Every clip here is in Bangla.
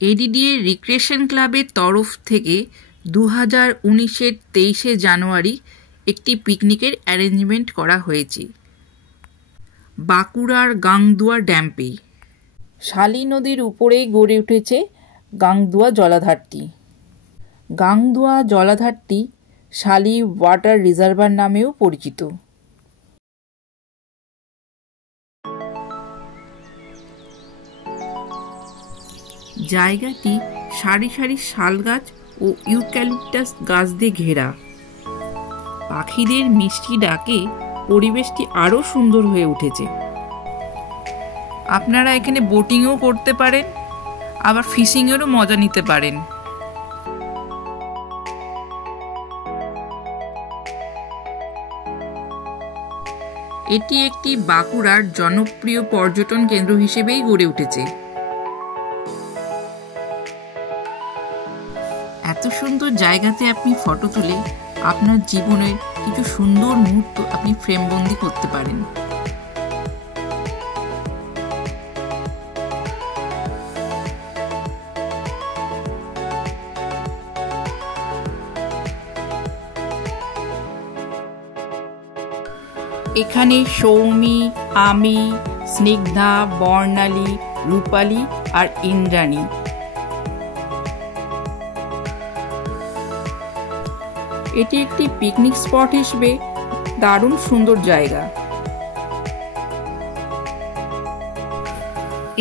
এডিডিএ রিক্রিয়েশন ক্লাবের তরফ থেকে 2019-এর 23শে জানুয়ারি একটি পিকনিকের অ্যারেঞ্জমেন্ট করা হয়েছে বাঁকুড়ার গাংদুয়া ড্যাম্পে। শালী নদীর উপরেই গড়ে উঠেছে গাংদুয়া জলাধারটি। গাংদুয়া জলাধারটি শালী ওয়াটার রিজার্ভার নামেও পরিচিত। জায়গাটি সারি সারি শাল গাছ ও ইউক্যালিপটাস গাছ দিয়ে ঘেরা। পাখিদের মিষ্টি ডাকে পরিবেশটি আরও সুন্দর হয়ে উঠেছে। আপনারা এখানে বোটিংও করতে পারেন, আবার ফিশিংয়েরও মজা নিতে পারেন। এটি একটি বাঁকুড়ার জনপ্রিয় পর্যটন কেন্দ্র হিসেবেই গড়ে উঠেছে। এত সুন্দর জায়গাতে আপনি ফটো তুলে আপনার জীবনের কিছু সুন্দর মুহূর্ত আপনি ফ্রেমবন্দি করতে পারেন। এখানে সৌমি, আমি, স্নিগ্ধা, বর্ণালী, রূপালী আর ইন্দ্রাণী এটি একটি পিকনিক স্পট হিসেবে দারুণ সুন্দর জায়গা।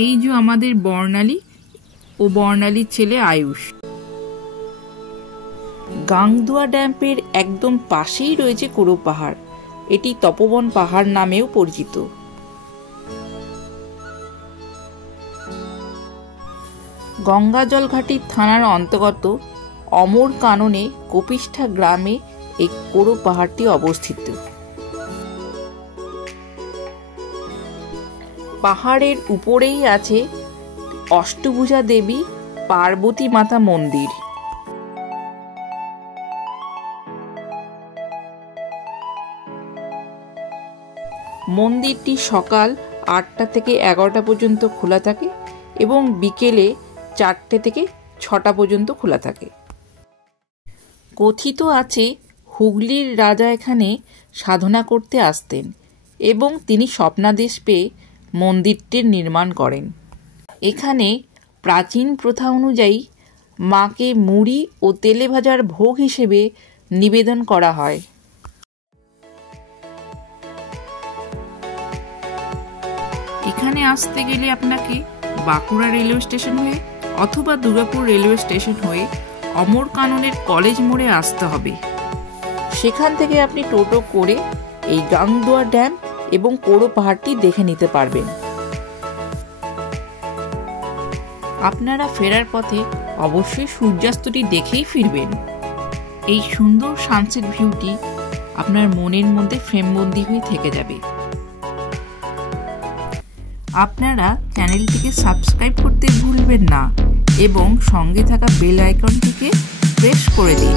এই যে আমাদের বর্ণালী ও বর্ণালীর ছেলে আয়ুষ। গাংদুয়া ড্যাম্পের একদম পাশেই রয়েছে কোরো পাহাড়। এটি তপোবন পাহাড় নামেও পরিচিত। গঙ্গাজলঘাটি থানার অন্তর্গত অমর কাননে কপিষ্ঠা গ্রামে এই কোরো পাহাড়টি অবস্থিত। পাহাড়ের উপরেই আছে অষ্টভুজা দেবী পার্বতী মাতা মন্দির। মন্দিরটি সকাল 8টা থেকে 11টা পর্যন্ত খোলা থাকে এবং বিকেলে 4টে থেকে 6টা পর্যন্ত খোলা থাকে। কথিত আছে হুগলির রাজা এখানে সাধনা করতে আসতেন এবং তিনি স্বপ্নাদেশ পেয়ে মন্দিরটির নির্মাণ করেন। এখানে প্রাচীন প্রথা অনুযায়ী মাকে মুড়ি ও তেলে ভাজার ভোগ হিসেবে নিবেদন করা হয়। এখানে আসতে গেলে আপনাকে বাঁকুড়া রেলওয়ে স্টেশন হয়ে অথবা দুর্গাপুর রেলওয়ে স্টেশন হয়ে অমর কাননের কলেজ মোড়ে আসতে হবে। সেখান থেকে আপনি টোটো করে এই গাংদুয়া ড্যাম এবং কোরো পাহাড়টি দেখে নিতে পারবেন। আপনারা ফেরার পথে অবশ্যই সূর্যাস্তটি দেখেই ফিরবেন। এই সুন্দর সানসেট ভিউটি আপনার মনের মধ্যে ফ্রেমবন্দি হয়ে থেকে যাবে। আপনারা চ্যানেলটিকে সাবস্ক্রাইব করতে ভুলবেন না এবং সঙ্গে থাকা বেল আইকনটিকে প্রেস করে দিন।